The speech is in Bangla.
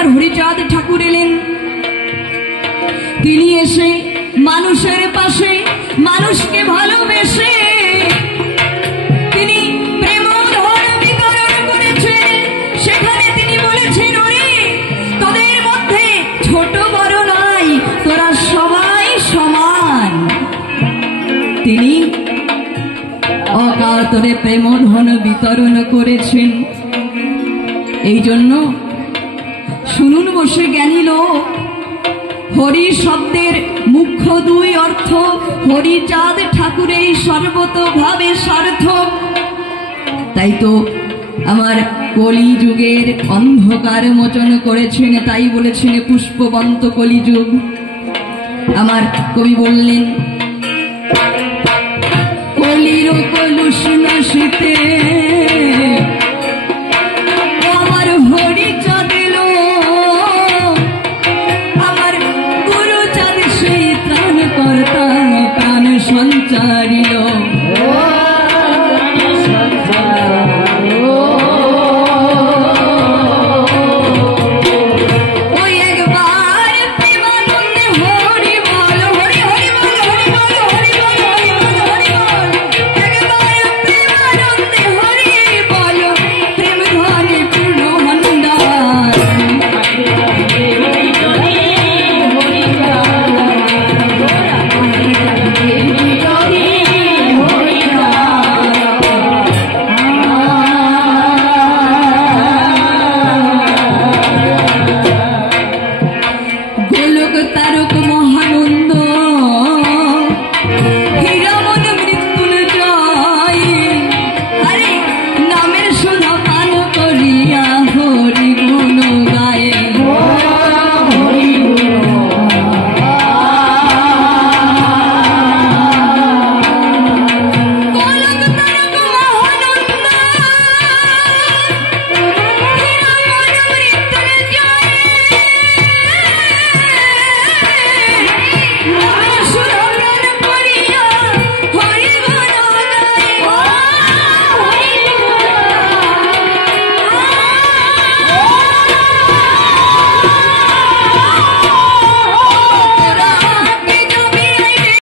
একবার হরিচাঁদ ঠাকুর এলেন। তিনি এসে মানুষের পাশে, মানুষকে ভালোবেসে তিনি প্রেম ধন বিতরণ করেছেন। সেখানে তিনি বলেছেন, ওরে তোদের মধ্যে ছোট বড় নাই, তোরা সবাই সমান। তিনি অকাতরে প্রেম ধন বিতরণ করেছেন। এই জন্য শুনুন বসে জ্ঞানী লোক, হরি শব্দের মুখ্য দুই অর্থ। হরিচাঁদ ঠাকুরের সর্বতোভাবে সার্থক। তাই তো আমার কলিযুগের অন্ধকার মোচন করেছেন, তাই বলেছেন পুষ্পবন্ত কলিযুগ। আমার কবি বললেন, কলির কলুষ নাশিতে আমার হরিচাঁদ এলো, আমার গুরুচাঁদ সেই ত্রাণ কর্তা, প্রাণ সঞ্চারী